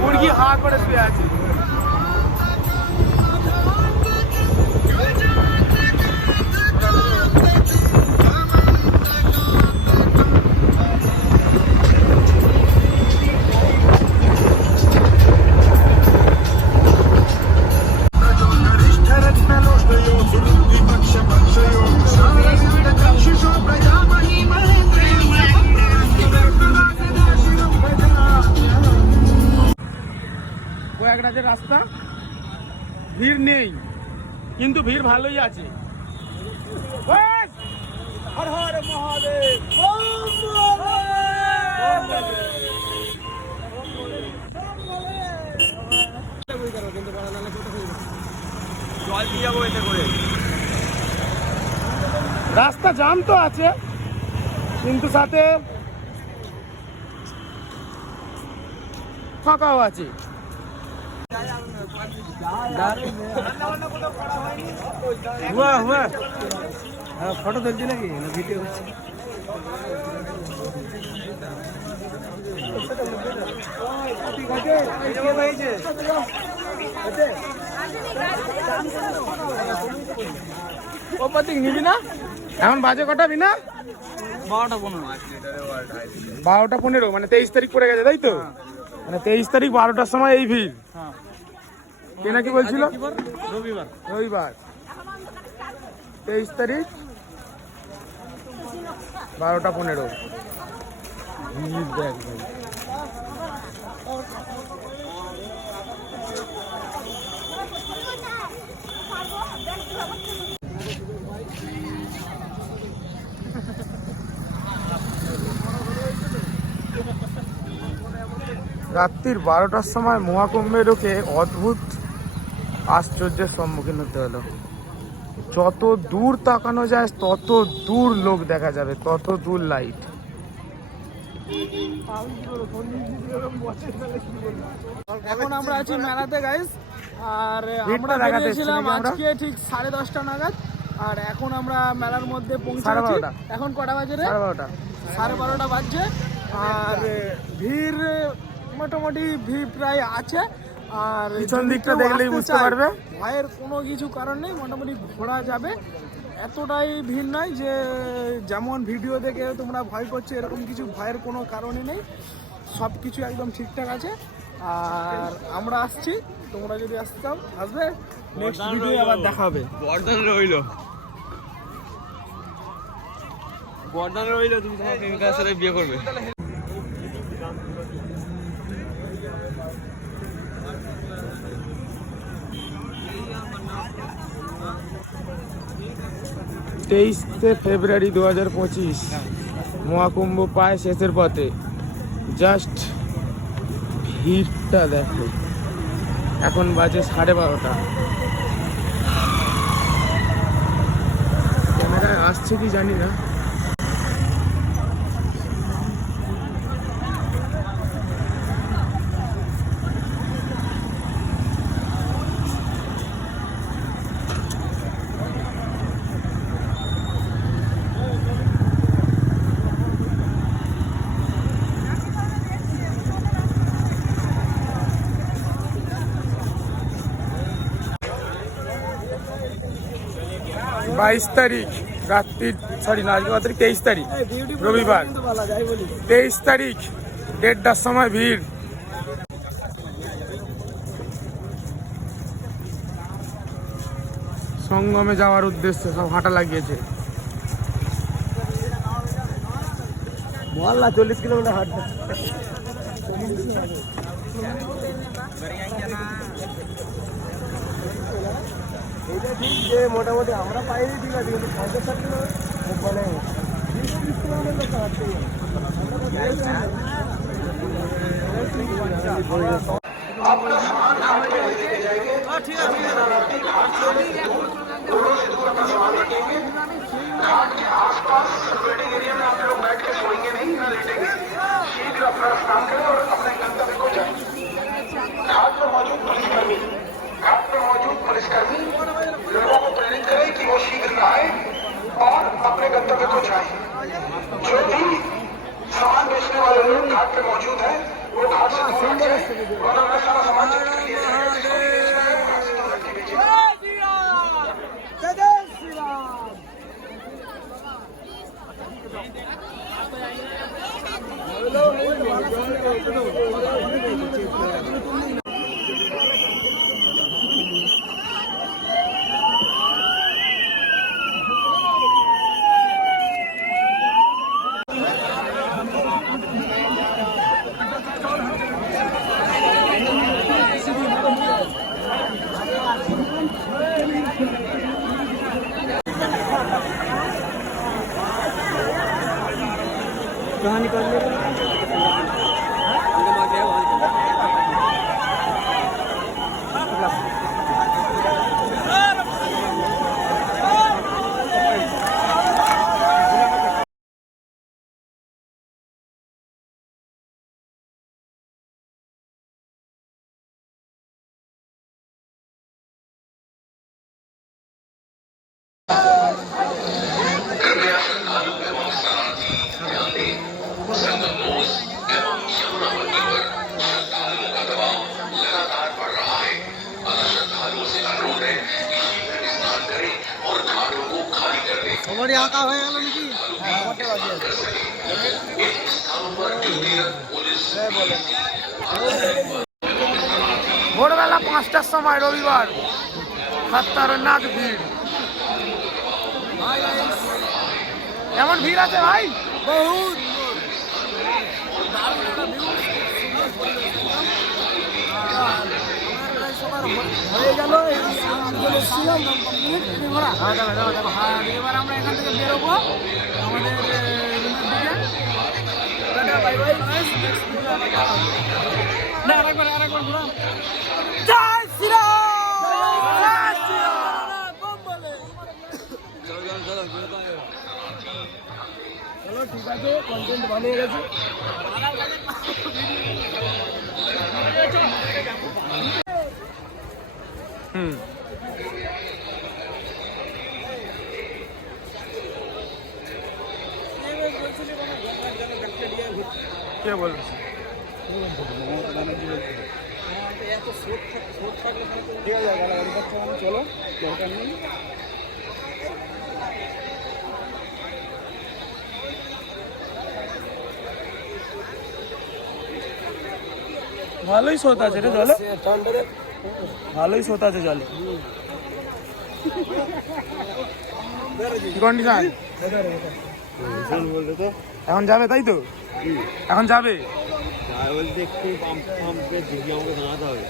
মুরগি হা করে শুয়ে আছে। প্রয়াগরাজের রাস্তা ভিড় নেই, কিন্তু ভিড় ভালোই আছে। হর হর মহাদেব। রাস্তা জাম তো আছে, কিন্তু সাথে ফাঁকাও আছে। ফটো তুলছি নাকি ভিডিও? নিবি না? এখন বাজে কটা বিনা? 12টা 15 মানে 23 তারিখ পড়ে গেছে, তাই তো? মানে 23 তারিখ 12টার সময় এই ভিড়। কে নাকি বলছিল রবিবার 23 তারিখ 12টা 15 ভিড় দেখ ভাই। রাত্রির 12টার সময় মহাকুম্ভে ঢুকে অদ্ভুত আশ্চর্যের সম্মুখীন হতে হলো। যত দূর তাকানো যায় তত দূর লোক দেখা যাবে, তত দূর লাইট। এখন আমরা আছি মেলাতে গাইস, আর আমরা বেরিয়েছিলাম আজকে ঠিক 10:30 নাগাদ, আর এখন আমরা মেলার মধ্যে পৌঁছেছি। এখন কটা বাজে রে? 12:30 বাজছে। আর ভিড় মোটামুটি ভিড় প্রায় আছে, আর পিছন দিকটা দেখলেই বুঝতে পারবে। ভয়ের কোনো কিছু কারণ নেই, মোটামুটি ঘোরা যাবে। এতটাই ভিড় নয় যে যেমন ভিডিও দেখে তোমরা ভয় করছো, এরকম কিছু ভয়ের কোনো কারণই নেই। সব কিছু একদম ঠিকঠাক আছে। আর আমরা আসছি, তোমরা যদি আসবে নেক্সট ভিডিও আবার দেখা হবে। বর্ধন রইল তুমি তোমার প্রেমিকার সাথে বিয়ে করবে। ফেব্রুয়ারি 2025 মহাকুম্ভ প্রায় শেষের পথে। জাস্ট ভিড়টা দেখো, এখন বাজে 12:30। ক্যামেরায় আসছে কি জানি না। বাইশ তারিখ রাত্রি, সরি না, আজকে তারিখ 23 তারিখ রবিবার। 23 তারিখ 1:30টার সময় ভিড়। সঙ্গমে যাওয়ার উদ্দেশ্যে সব হাঁটা লাগিয়েছে। মহল্লা 40 কিলোমিটার হাঁটবে। এটা ঠিক যে মোটামুটি আমরা পাইনি, ঠিক আছে, কিন্তু 50-60 কিলোমিটার মানে 20-30 কিলোমিটার লোক হাঁটতেই হবে। ঠিক আছে, घाट के आसपास वेटिंग एरिया में आप लोग बैठ के सोएंगे नहीं, ना लेटेंगे। शीघ्र अपना स्नान करें और अपने गंतव्य को जाएं। घाट पर मौजूद पुलिसकर्मी लोगों को प्रेरित करें कि वो शीघ्र नहाएं और अपने गंतव्य को जाएं। जो भी सामान बेचने वाले लोग घाट पे मौजूद हैं वो घाट से दूर रखें और কবাডি আঁকা হয়ে গেল নাকি? হ্যাঁ, কবাডি বাকি আছে। ভোরবেলা 5টার সময় রবিবার খতরনাক ভিড়। এমন ভিড় আছে ভাই, বহুত হয়ে গেল। এবার আমরা এখান থেকে বেরোবো আমাদের রুমের দিকে। Bye bye. না আরেকবার ঘুরাম। জয় শ্রীরাম। জয় শ্রীরাম। চলো ঠিক আছে, কন্টেন্ট ভালো হয়ে গেছে। কে বলছে? ঠিক আছে, গালাগালি করছো মানে চলো, দরকার নেই। ভালোই স্রোত আছে রে জলে, ভালোই স্রোত আছে জলে। কি কন্ডিশন? এখন যাবে তাই তো? এখন যাবে? বলতে একটু পাম্প দিয়ে আমাকে দাঁড়াতে হবে।